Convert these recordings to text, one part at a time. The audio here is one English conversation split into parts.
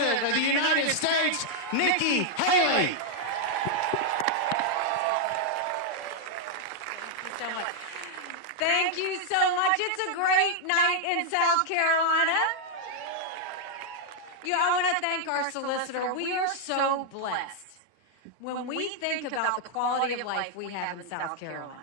President of the United States, Nikki Haley. Thank you so much. It's a great night in South Carolina. I want to thank our solicitor. We are so blessed. When we think about the quality of life we have in South Carolina,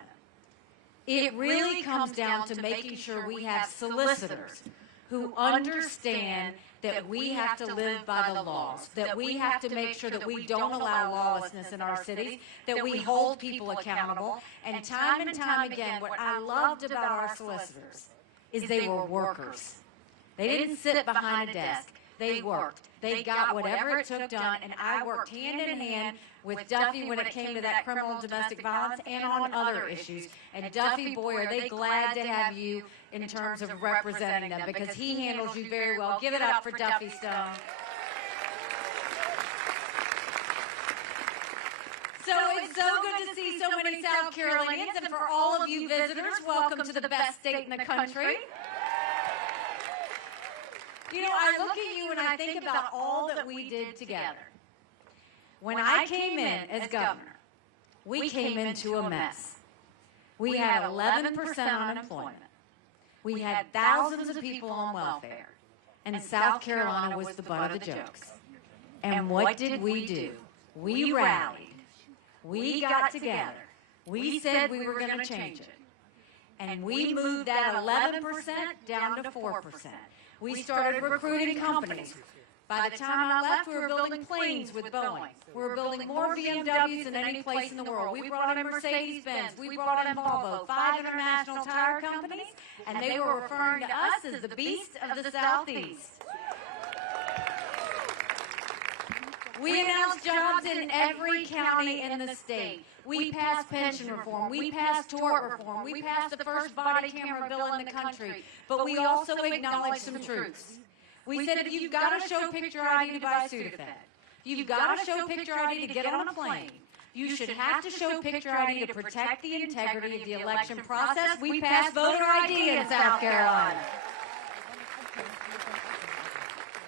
it really comes down to making sure we have solicitors who understand that we have to live by the laws, that we have to make sure that we don't allow lawlessness in our cities, that we hold people accountable. And time again, what I loved about our solicitors is they were workers. They didn't sit behind a desk. They worked. They got whatever it took done, and I worked hand in hand with Duffy when it came to that criminal and domestic violence and on other issues. And Duffy, boy, are they glad to have you in terms of representing them, because he handles you very well. Give it up for Duffy Stone. So it's so good to see so many South Carolinians, and for all of you visitors, welcome to the best state in the country. I look at you and I think about all that we did together. When I came in as governor, we came into a mess. We had 11% unemployment. We had thousands of people on welfare. And South Carolina was the butt of the jokes. And what did we do? We rallied. We got together. We said we were going to change it. And we moved that 11% down to 4%. We started recruiting companies. By the time I left, we were building planes with Boeing. We were building more BMWs than any place in the world. We brought in Mercedes-Benz. We brought in Volvo, 5 international tire companies, and they were referring to us as the beast of the Southeast. We announced jobs in every county in the state. We passed pension reform. We passed tort reform. We passed the first body camera bill in the country. But we also acknowledged some truths. We said if you've got to show picture ID to buy Sudafed, if you've got to show picture ID to get on a plane, you should have to show picture ID to protect the integrity of the election process. We passed voter ID in South Carolina.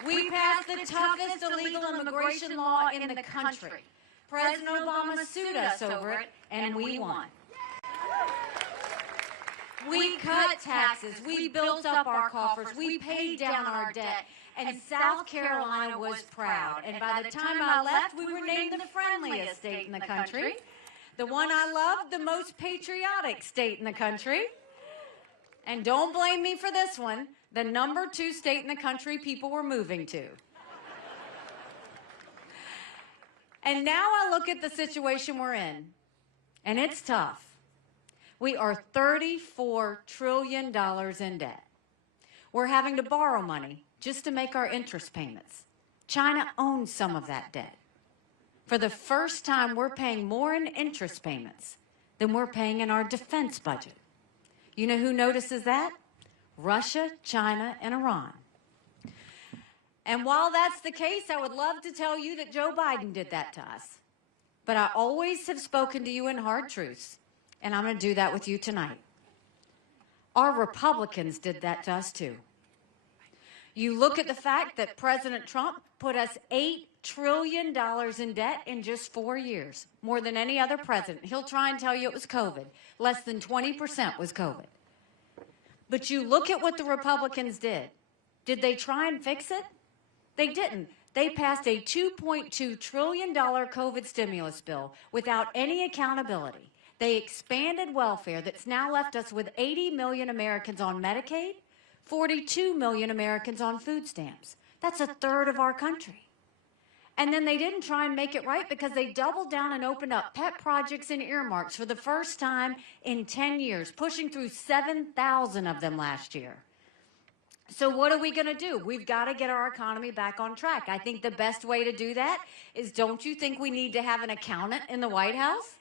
We passed the toughest illegal immigration law in the country. President Obama sued us over it, and we won. We cut taxes. We built up our coffers. We paid down our debt. And South Carolina was proud. And by the time I left, we were named the friendliest state in the country. The one I loved, the most patriotic state in the country. And don't blame me for this one, the number 2 state in the country people were moving to. And now I look at the situation we're in, and it's tough. We are $34 trillion in debt. We're having to borrow money just to make our interest payments. China owns some of that debt. For the first time, we're paying more in interest payments than we're paying in our defense budget. You know who notices that? Russia, China, and Iran. And while that's the case, I would love to tell you that Joe Biden did that to us. But I always have spoken to you in hard truths, and I'm going to do that with you tonight. Our Republicans did that to us too. You look at the fact that President Trump put us $8 trillion in debt in just 4 years, more than any other president. He'll try and tell you it was COVID. Less than 20% was COVID. But you look at what the Republicans did. Did they try and fix it? They didn't. They passed a $2.2 trillion COVID stimulus bill without any accountability. They expanded welfare that's now left us with 80 million Americans on Medicaid, 42 million Americans on food stamps. That's a third of our country. And then they didn't try and make it right because they doubled down and opened up pet projects and earmarks for the first time in 10 years, pushing through 7,000 of them last year. So what are we going to do? We've got to get our economy back on track. I think the best way to do that is, don't you think we need to have an accountant in the White House?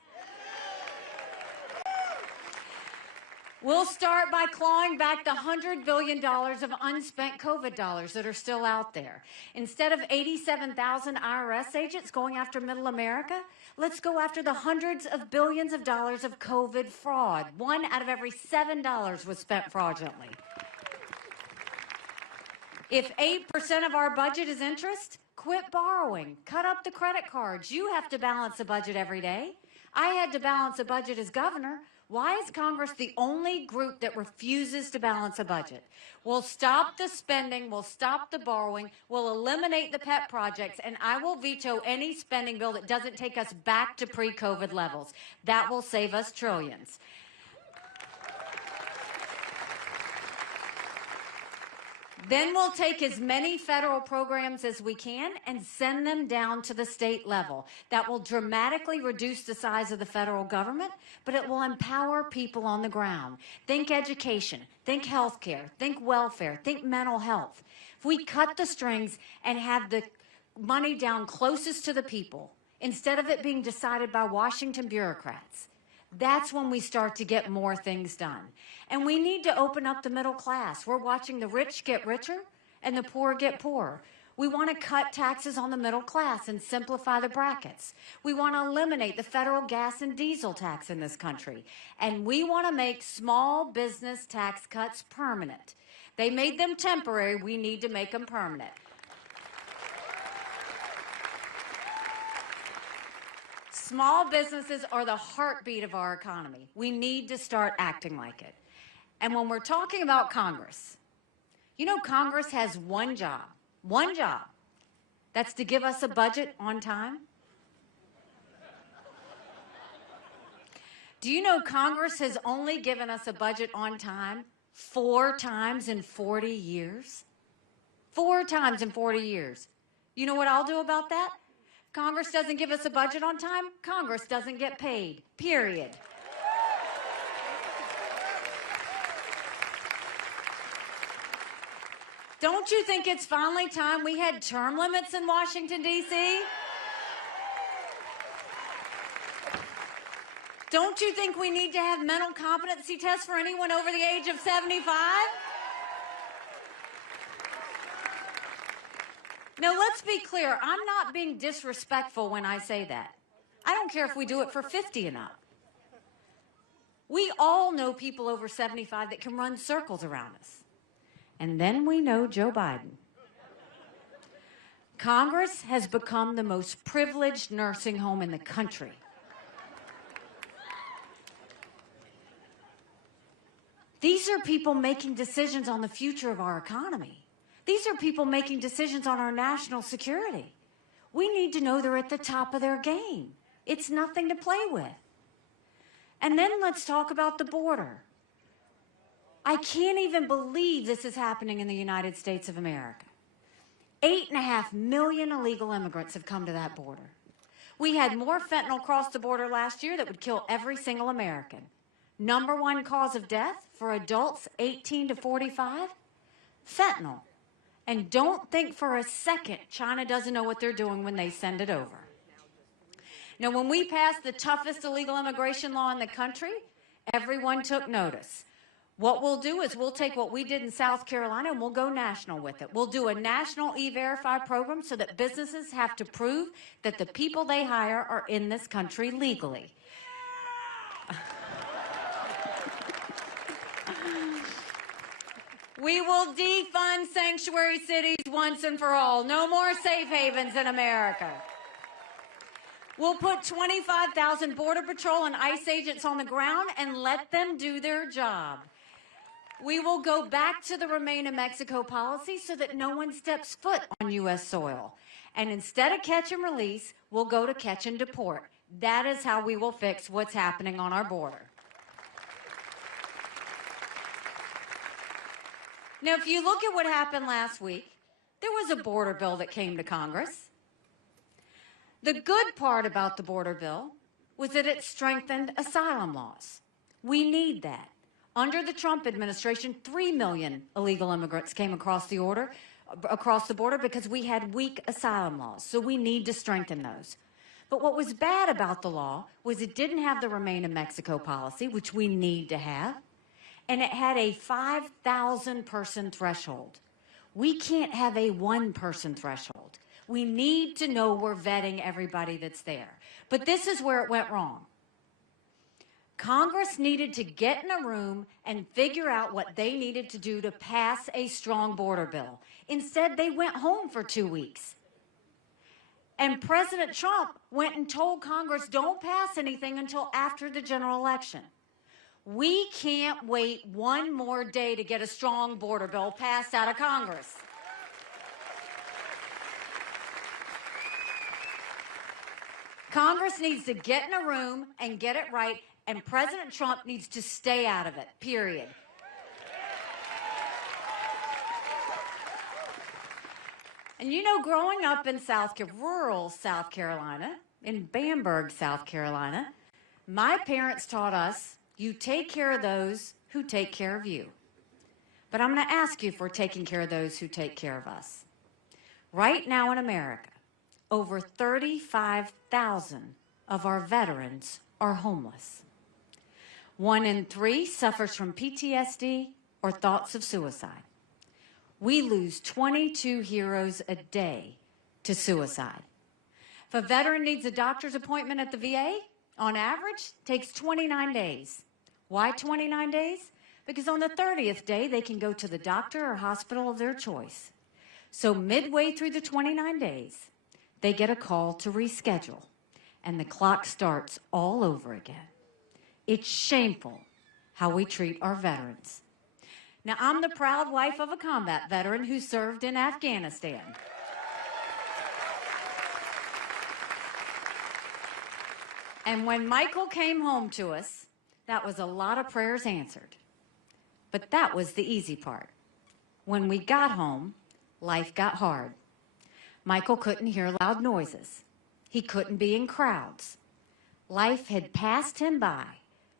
We'll start by clawing back the $100 billion of unspent COVID dollars that are still out there. Instead of 87,000 IRS agents going after middle America, let's go after the hundreds of billions of dollars of COVID fraud. 1 out of every $7 was spent fraudulently. If 8% of our budget is interest, Quit borrowing. Cut up the credit cards. You have to balance a budget every day. I had to balance a budget as governor. Why is Congress the only group that refuses to balance a budget? We'll stop the spending, we'll stop the borrowing, we'll eliminate the pet projects, and I will veto any spending bill that doesn't take us back to pre-COVID levels. That will save us trillions. Then we'll take as many federal programs as we can and send them down to the state level. That will dramatically reduce the size of the federal government, but it will empower people on the ground. Think education, think healthcare, think welfare, think mental health. If we cut the strings and have the money down closest to the people, instead of it being decided by Washington bureaucrats, that's when we start to get more things done. And we need to open up the middle class. We're watching the rich get richer and the poor get poorer. We want to cut taxes on the middle class and simplify the brackets. We want to eliminate the federal gas and diesel tax in this country. And we want to make small business tax cuts permanent. They made them temporary. We need to make them permanent. Small businesses are the heartbeat of our economy. We need to start acting like it. And when we're talking about Congress, you know, Congress has one job. That's to give us a budget on time. Do you know Congress has only given us a budget on time 4 times in 40 years? 4 times in 40 years. You know what I'll do about that? Congress doesn't give us a budget on time, Congress doesn't get paid, period. Don't you think it's finally time we had term limits in Washington, D.C.? Don't you think we need to have mental competency tests for anyone over the age of 75? Now, let's be clear. I'm not being disrespectful when I say that. I don't care if we do it for 50 and up. We all know people over 75 that can run circles around us. And then we know Joe Biden. Congress has become the most privileged nursing home in the country. These are people making decisions on the future of our economy. These are people making decisions on our national security. We need to know they're at the top of their game. It's nothing to play with. And then let's talk about the border. I can't even believe this is happening in the United States of America. 8.5 million illegal immigrants have come to that border. We had more fentanyl cross the border last year that would kill every single American. #1 cause of death for adults 18 to 45, fentanyl. And don't think for a second China doesn't know what they're doing when they send it over. Now, when we passed the toughest illegal immigration law in the country, everyone took notice. What we'll do is we'll take what we did in South Carolina and we'll go national with it. We'll do a national E-Verify program so that businesses have to prove that the people they hire are in this country legally. We will defund sanctuary cities once and for all. No more safe havens in America. We'll put 25,000 Border Patrol and ICE agents on the ground and let them do their job. We will go back to the Remain in Mexico policy so that no one steps foot on U.S. soil. And instead of catch and release, we'll go to catch and deport. That is how we will fix what's happening on our border. Now, if you look at what happened last week, there was a border bill that came to Congress. The good part about the border bill was that it strengthened asylum laws. We need that. Under the Trump administration, 3 million illegal immigrants came across the border because we had weak asylum laws. So we need to strengthen those. But what was bad about the law was it didn't have the Remain in Mexico policy, which we need to have. And it had a 5,000-person threshold. We can't have a 1-person threshold. We need to know we're vetting everybody that's there. But this is where it went wrong. Congress needed to get in a room and figure out what they needed to do to pass a strong border bill. Instead, they went home for 2 weeks. And President Trump went and told Congress, don't pass anything until after the general election. We can't wait one more day to get a strong border bill passed out of Congress. Congress needs to get in a room and get it right, and President Trump needs to stay out of it, period. And you know, growing up in rural South Carolina, in Bamberg, South Carolina, my parents taught us, you take care of those who take care of you. But I'm going to ask you if we're taking care of those who take care of us. Right now in America, over 35,000 of our veterans are homeless. 1 in 3 suffers from PTSD or thoughts of suicide. We lose 22 heroes a day to suicide. If a veteran needs a doctor's appointment at the VA, on average, takes 29 days. Why 29 days? Because on the 30th day, they can go to the doctor or hospital of their choice. So midway through the 29 days, they get a call to reschedule, and the clock starts all over again. It's shameful how we treat our veterans. Now, I'm the proud wife of a combat veteran who served in Afghanistan. And when Michael came home to us, that was a lot of prayers answered. But that was the easy part. When we got home, life got hard. Michael couldn't hear loud noises. He couldn't be in crowds. Life had passed him by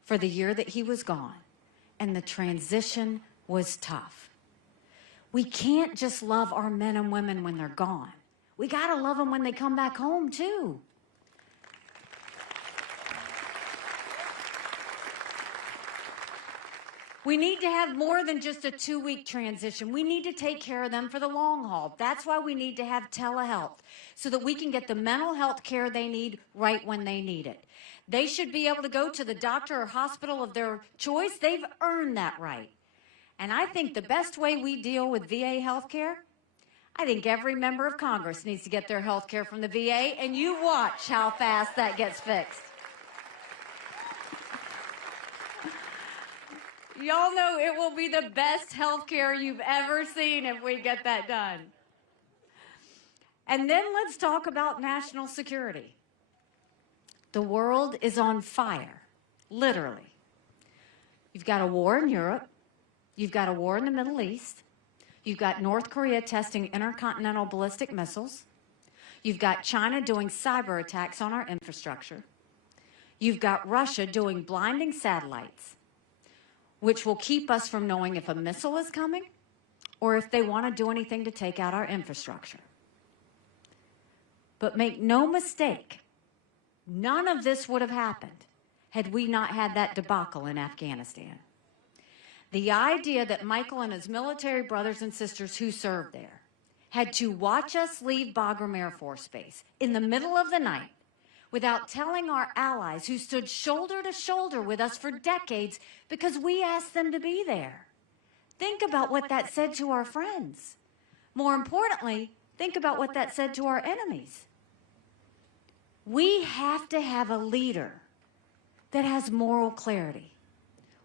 for the year that he was gone, and the transition was tough. We can't just love our men and women when they're gone. We got to love them when they come back home, too. We need to have more than just a 2-week transition. We need to take care of them for the long haul. That's why we need to have telehealth, so that we can get the mental health care they need right when they need it. They should be able to go to the doctor or hospital of their choice. They've earned that right. And I think the best way we deal with VA health care, I think every member of Congress needs to get their health care from the VA, and you watch how fast that gets fixed. Y'all know it will be the best health care you've ever seen if we get that done. And then let's talk about national security. The world is on fire, literally. You've got a war in Europe. You've got a war in the Middle East. You've got North Korea testing intercontinental ballistic missiles. You've got China doing cyber attacks on our infrastructure. You've got Russia doing blinding satellites, which will keep us from knowing if a missile is coming or if they want to do anything to take out our infrastructure. But make no mistake, none of this would have happened had we not had that debacle in Afghanistan. The idea that Michael and his military brothers and sisters who served there had to watch us leave Bagram Air Force Base in the middle of the night without telling our allies who stood shoulder to shoulder with us for decades because we asked them to be there. Think about what that said to our friends. More importantly, think about what that said to our enemies. We have to have a leader that has moral clarity,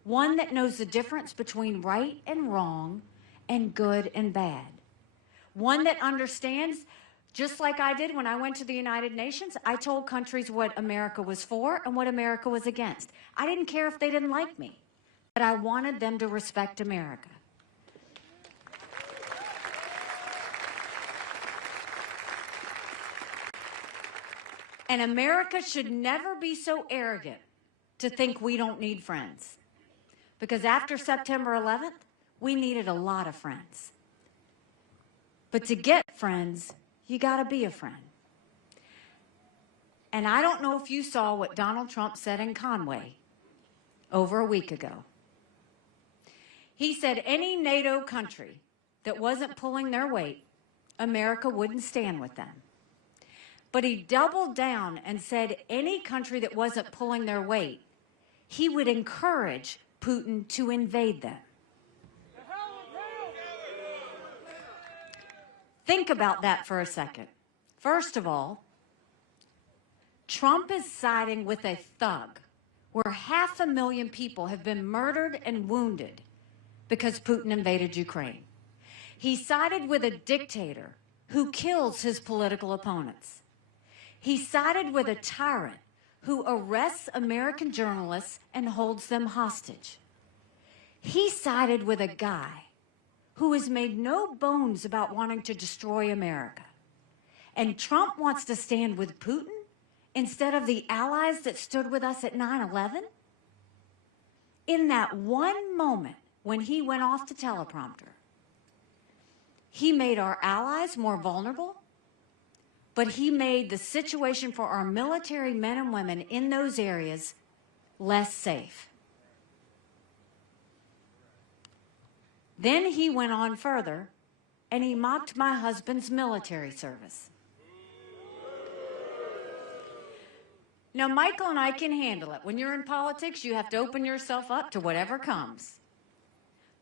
one that knows the difference between right and wrong and good and bad, one that understands. Just like I did when I went to the United Nations, I told countries what America was for and what America was against. I didn't care if they didn't like me, but I wanted them to respect America. And America should never be so arrogant to think we don't need friends. Because after September 11th, we needed a lot of friends. But to get friends, you got to be a friend. And I don't know if you saw what Donald Trump said in Conway over a week ago. He said any NATO country that wasn't pulling their weight, America wouldn't stand with them. But he doubled down and said any country that wasn't pulling their weight, he would encourage Putin to invade them. Think about that for a second. First of all, Trump is siding with a thug where 500,000 people have been murdered and wounded because Putin invaded Ukraine. He sided with a dictator who kills his political opponents. He sided with a tyrant who arrests American journalists and holds them hostage. He sided with a guy who has made no bones about wanting to destroy America. And Trump wants to stand with Putin instead of the allies that stood with us at 9/11? In that one moment when he went off the teleprompter, he made our allies more vulnerable, but he made the situation for our military men and women in those areas less safe. Then he went on further and he mocked my husband's military service. Now, Michael and I can handle it. When you're in politics, you have to open yourself up to whatever comes.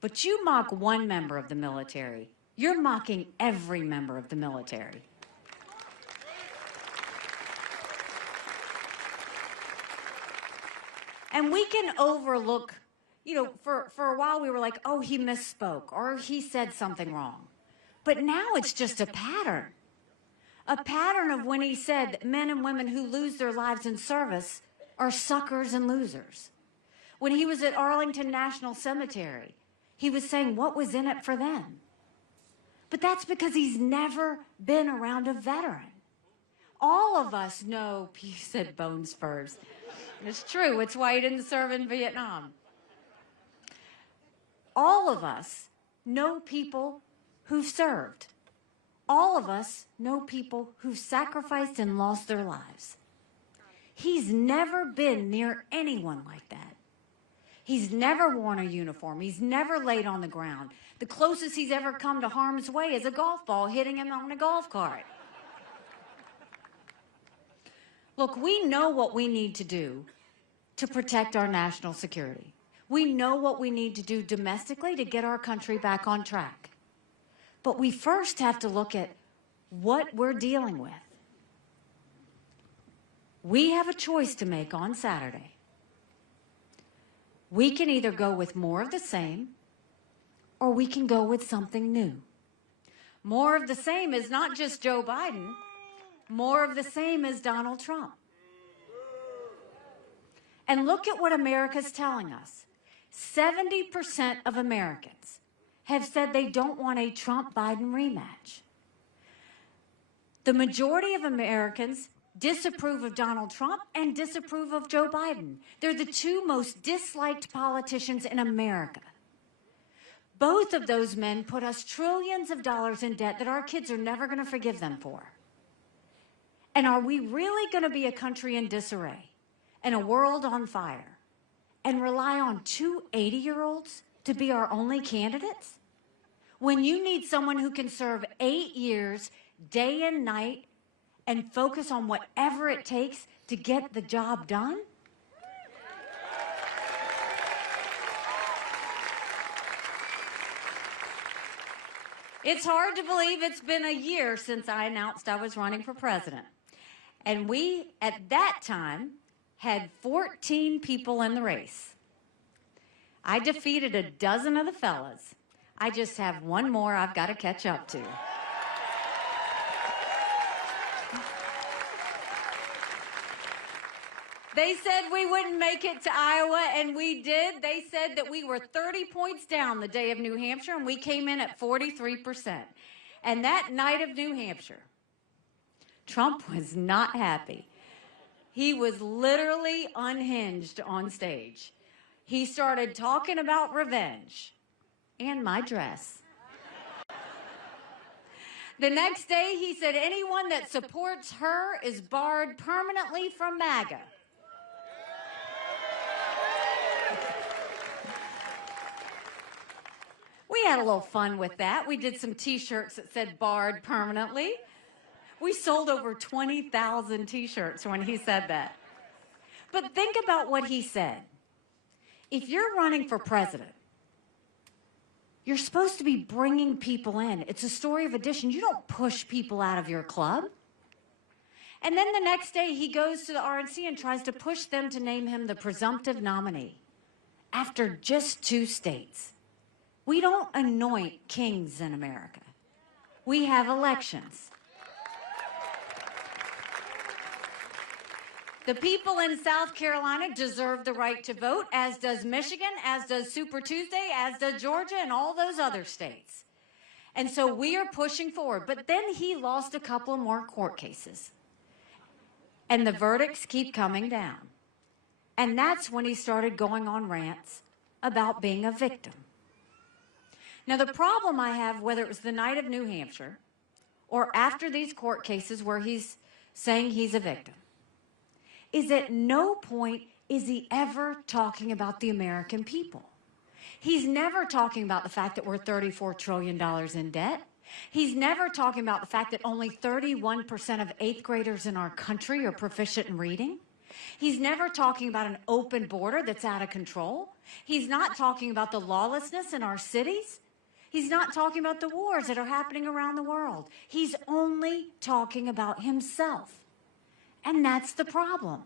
But you mock one member of the military, you're mocking every member of the military. And we can overlook, for a while we were like, oh, he misspoke or he said something wrong. But now it's just a pattern. A pattern of when he said that men and women who lose their lives in service are suckers and losers. When he was at Arlington National Cemetery, he was saying what was in it for them. But that's because he's never been around a veteran. All of us know, you said bones first. It's true. It's why he didn't serve in Vietnam. All of us know people who've served. All of us know people who've sacrificed and lost their lives. He's never been near anyone like that. He's never worn a uniform. He's never laid on the ground. The closest he's ever come to harm's way is a golf ball hitting him on a golf cart. Look, we know what we need to do to protect our national security. We know what we need to do domestically to get our country back on track. But we first have to look at what we're dealing with. We have a choice to make on Saturday. We can either go with more of the same, or we can go with something new. More of the same is not just Joe Biden. More of the same is Donald Trump. And look at what America's telling us. 70% of Americans have said they don't want a Trump-Biden rematch. The majority of Americans disapprove of Donald Trump and disapprove of Joe Biden. They're the two most disliked politicians in America. Both of those men put us trillions of dollars in debt that our kids are never going to forgive them for. And are we really going to be a country in disarray and a world on fire and rely on two 80-year-olds to be our only candidates? When you need someone who can serve 8 years, day and night, and focus on whatever it takes to get the job done? It's hard to believe it's been a year since I announced I was running for president. And we, at that time, had 14 people in the race. I defeated a dozen of the fellas. I just have one more I've got to catch up to. They said we wouldn't make it to Iowa, and we did. They said that we were 30 points down the day of New Hampshire, and we came in at 43%. And that night of New Hampshire, Trump was not happy. He was literally unhinged on stage. He started talking about revenge and my dress. The next day, he said anyone that supports her is barred permanently from MAGA. We had a little fun with that. We did some T-shirts that said barred permanently. We sold over 20,000 T-shirts when he said that. But think about what he said. If you're running for president, you're supposed to be bringing people in. It's a story of addition. You don't push people out of your club. And then the next day, he goes to the RNC and tries to push them to name him the presumptive nominee after just 2 states. We don't anoint kings in America. We have elections. The people in South Carolina deserve the right to vote, as does Michigan, as does Super Tuesday, as does Georgia, and all those other states. And so we are pushing forward. But then he lost a couple more court cases. And the verdicts keep coming down. And that's when he started going on rants about being a victim. Now, the problem I have, whether it was the night of New Hampshire or after these court cases where he's saying he's a victim, is at no point is he ever talking about the American people. He's never talking about the fact that we're $34 trillion in debt. He's never talking about the fact that only 31% of 8th graders in our country are proficient in reading. He's never talking about an open border that's out of control. He's not talking about the lawlessness in our cities. He's not talking about the wars that are happening around the world. He's only talking about himself. And that's the problem.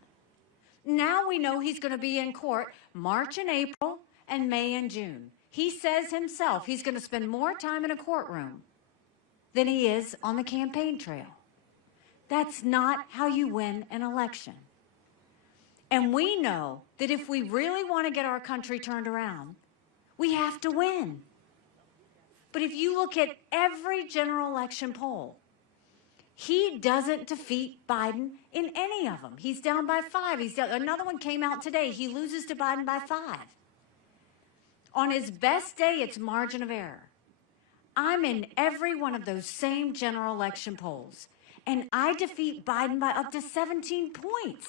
Now we know he's going to be in court March and April and May and June. He says himself he's going to spend more time in a courtroom than he is on the campaign trail. That's not how you win an election. And we know that if we really want to get our country turned around, we have to win. But if you look at every general election poll, he doesn't defeat Biden in any of them. He's down by 5. Another one came out today. He loses to Biden by 5. On his best day, it's margin of error. I'm in every one of those same general election polls, and I defeat Biden by up to 17 points.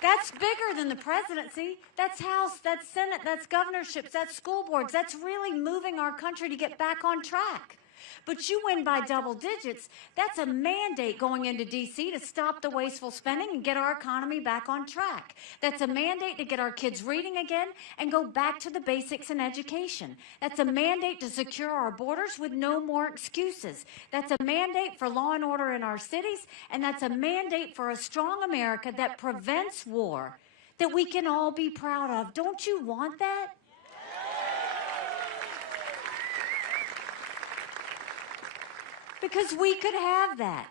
That's bigger than the presidency. That's House, that's Senate, that's governorships, that's school boards. That's really moving our country to get back on track. But you win by double digits. That's a mandate going into D.C. to stop the wasteful spending and get our economy back on track. That's a mandate to get our kids reading again and go back to the basics in education. That's a mandate to secure our borders with no more excuses. That's a mandate for law and order in our cities, and that's a mandate for a strong America that prevents war, that we can all be proud of. Don't you want that? Because we could have that.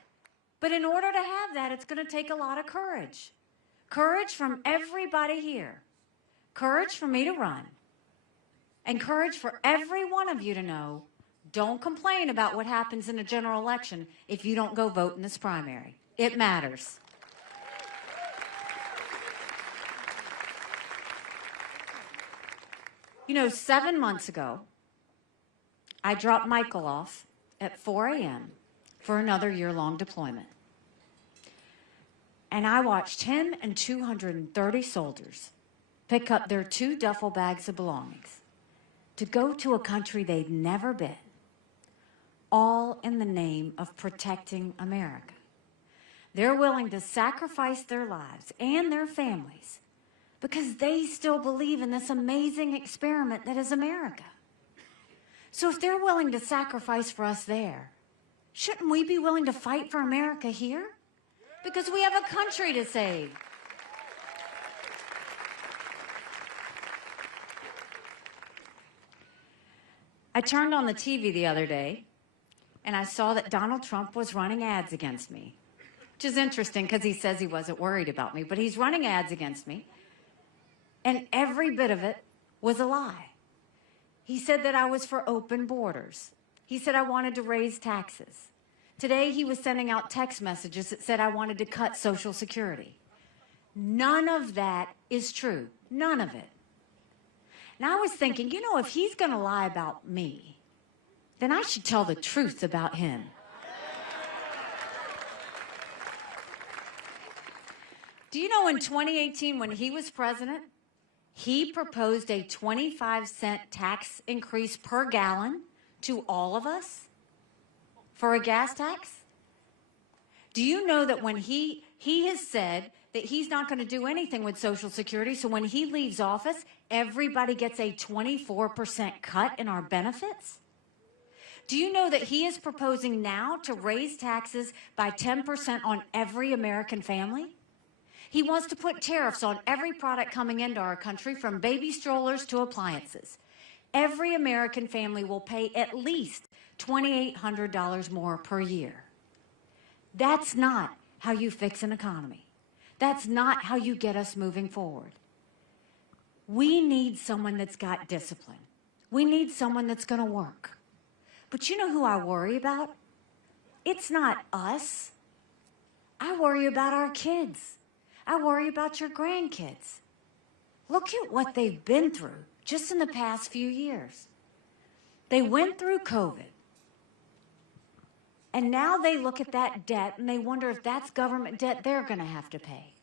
But in order to have that, it's going to take a lot of courage. Courage from everybody here. Courage for me to run. And courage for every one of you to know, don't complain about what happens in a general election if you don't go vote in this primary. It matters. You know, 7 months ago, I dropped Michael off at 4 a.m. for another year-long deployment. And I watched him and 230 soldiers pick up their 2 duffel bags of belongings to go to a country they'd never been, all in the name of protecting America. They're willing to sacrifice their lives and their families because they still believe in this amazing experiment that is America. So if they're willing to sacrifice for us there, shouldn't we be willing to fight for America here? Because we have a country to save. I turned on the TV the other day, and I saw that Donald Trump was running ads against me, which is interesting because he says he wasn't worried about me, but he's running ads against me, and every bit of it was a lie. He said that I was for open borders. He said I wanted to raise taxes. Today he was sending out text messages that said I wanted to cut Social Security. None of that is true. None of it. And I was thinking, you know, if he's going to lie about me, then I should tell the truth about him. Do you know in 2018 when he was president, he proposed a 25-cent tax increase per gallon to all of us for a gas tax? Do you know that when he has said that he's not going to do anything with Social Security, so when he leaves office, everybody gets a 24% cut in our benefits? Do you know that he is proposing now to raise taxes by 10% on every American family? He wants to put tariffs on every product coming into our country, from baby strollers to appliances. Every American family will pay at least $2,800 more per year. That's not how you fix an economy. That's not how you get us moving forward. We need someone that's got discipline. We need someone that's going to work. But you know who I worry about? It's not us. I worry about our kids. I worry about your grandkids. Look at what they've been through just in the past few years. They went through COVID. And now they look at that debt and they wonder if that's government debt they're going to have to pay.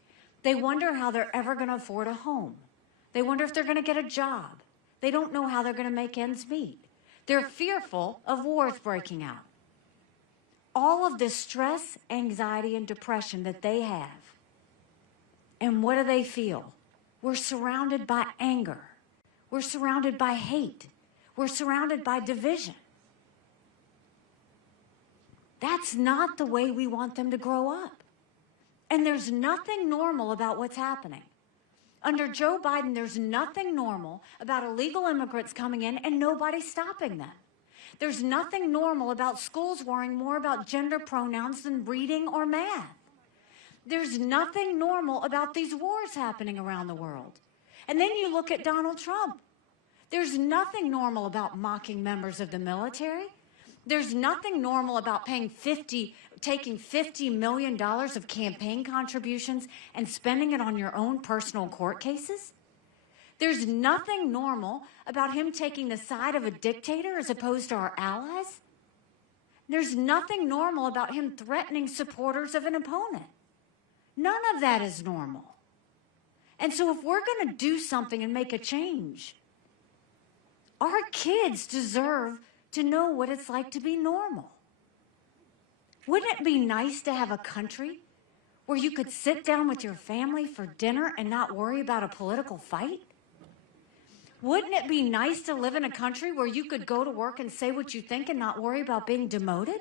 They wonder how they're ever going to afford a home. They wonder if they're going to get a job. They don't know how they're going to make ends meet. They're fearful of wars breaking out. All of this stress, anxiety, and depression that they have. And what do they feel? We're surrounded by anger. We're surrounded by hate. We're surrounded by division. That's not the way we want them to grow up. And there's nothing normal about what's happening. Under Joe Biden, there's nothing normal about illegal immigrants coming in and nobody stopping them. There's nothing normal about schools worrying more about gender pronouns than reading or math. There's nothing normal about these wars happening around the world. And then you look at Donald Trump. There's nothing normal about mocking members of the military. There's nothing normal about taking $50 million of campaign contributions and spending it on your own personal court cases. There's nothing normal about him taking the side of a dictator as opposed to our allies. There's nothing normal about him threatening supporters of an opponent. None of that is normal. And so if we're going to do something and make a change, our kids deserve to know what it's like to be normal. Wouldn't it be nice to have a country where you could sit down with your family for dinner and not worry about a political fight? Wouldn't it be nice to live in a country where you could go to work and say what you think and not worry about being demoted?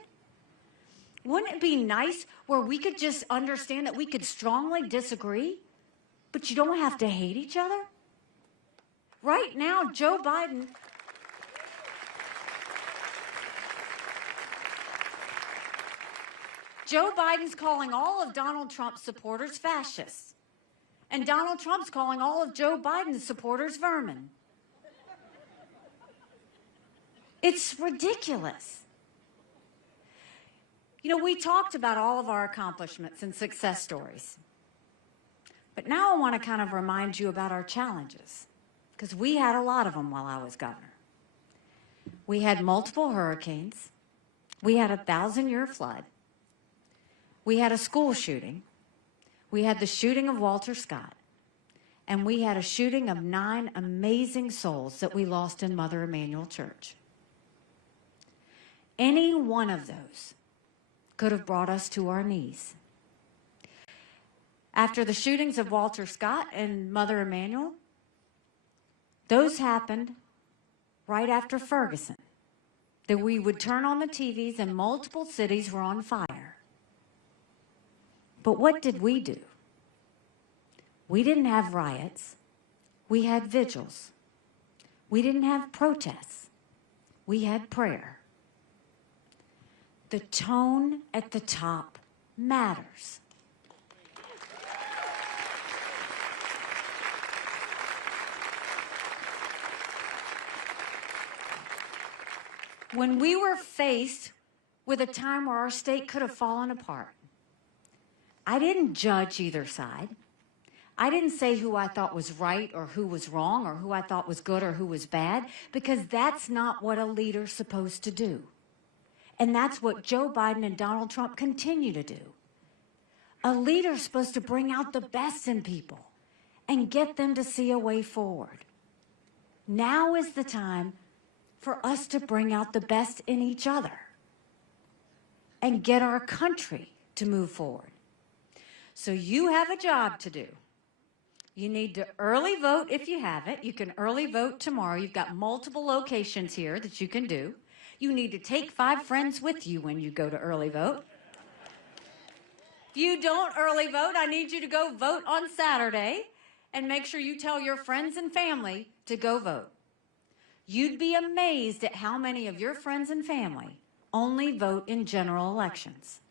Wouldn't it be nice where we could just understand that we could strongly disagree, but you don't have to hate each other? Right now, Joe Biden's calling all of Donald Trump's supporters fascists. And Donald Trump's calling all of Joe Biden's supporters vermin. It's ridiculous. You know, we talked about all of our accomplishments and success stories. But now I want to kind of remind you about our challenges, because we had a lot of them while I was governor. We had multiple hurricanes. We had a 1,000-year flood. We had a school shooting. We had the shooting of Walter Scott. And we had a shooting of 9 amazing souls that we lost in Mother Emanuel Church. Any one of those could have brought us to our knees. After the shootings of Walter Scott and Mother Emanuel, those happened right after Ferguson, that we would turn on the TVs and multiple cities were on fire. But what did we do? We didn't have riots. We had vigils. We didn't have protests. We had prayer. The tone at the top matters. When we were faced with a time where our state could have fallen apart, I didn't judge either side. I didn't say who I thought was right or who was wrong or who I thought was good or who was bad, because that's not what a leader's supposed to do. And that's what Joe Biden and Donald Trump continue to do. A leader's supposed to bring out the best in people and get them to see a way forward. Now is the time for us to bring out the best in each other and get our country to move forward. So you have a job to do. You need to early vote if you haven't. You can early vote tomorrow. You've got multiple locations here that you can do. You need to take 5 friends with you when you go to early vote. If you don't early vote, I need you to go vote on Saturday and make sure you tell your friends and family to go vote. You'd be amazed at how many of your friends and family only vote in general elections.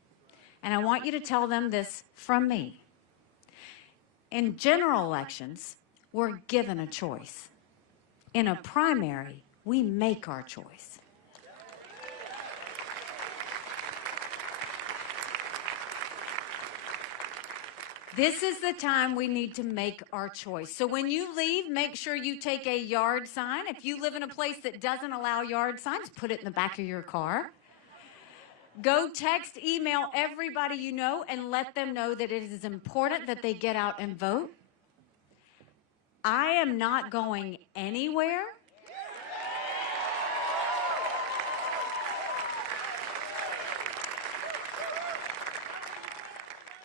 And I want you to tell them this from me. In general elections, we're given a choice. In a primary, we make our choice. This is the time we need to make our choice. So when you leave, make sure you take a yard sign. If you live in a place that doesn't allow yard signs, put it in the back of your car. Go text, email everybody you know and let them know that it is important that they get out and vote. I am not going anywhere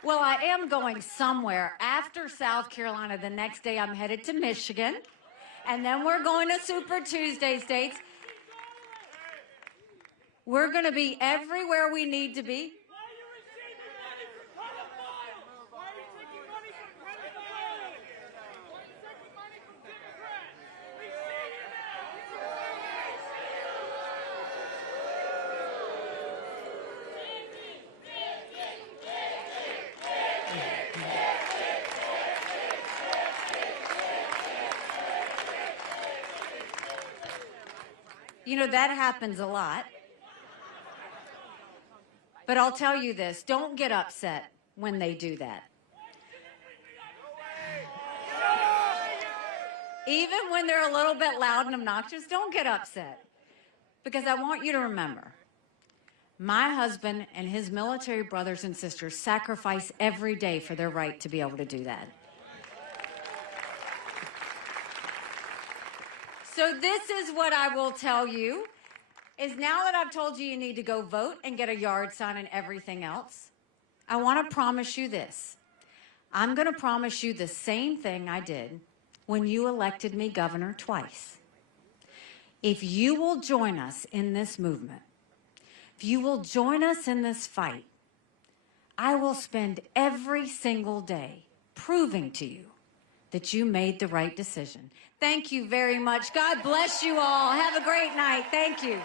Well, I am going somewhere. After South Carolina, the next day I'm headed to Michigan, and then we're going to Super Tuesday states. We're going to be everywhere we need to be. You know, that happens a lot. But I'll tell you this, don't get upset when they do that. Even when they're a little bit loud and obnoxious, don't get upset. Because I want you to remember, my husband and his military brothers and sisters sacrifice every day for their right to be able to do that. So this is what I will tell you, is now that I've told you you need to go vote and get a yard sign and everything else, I want to promise you this. I'm going to promise you the same thing I did when you elected me governor twice. If you will join us in this movement, if you will join us in this fight, I will spend every single day proving to you that you made the right decision. Thank you very much. God bless you all. Have a great night. Thank you.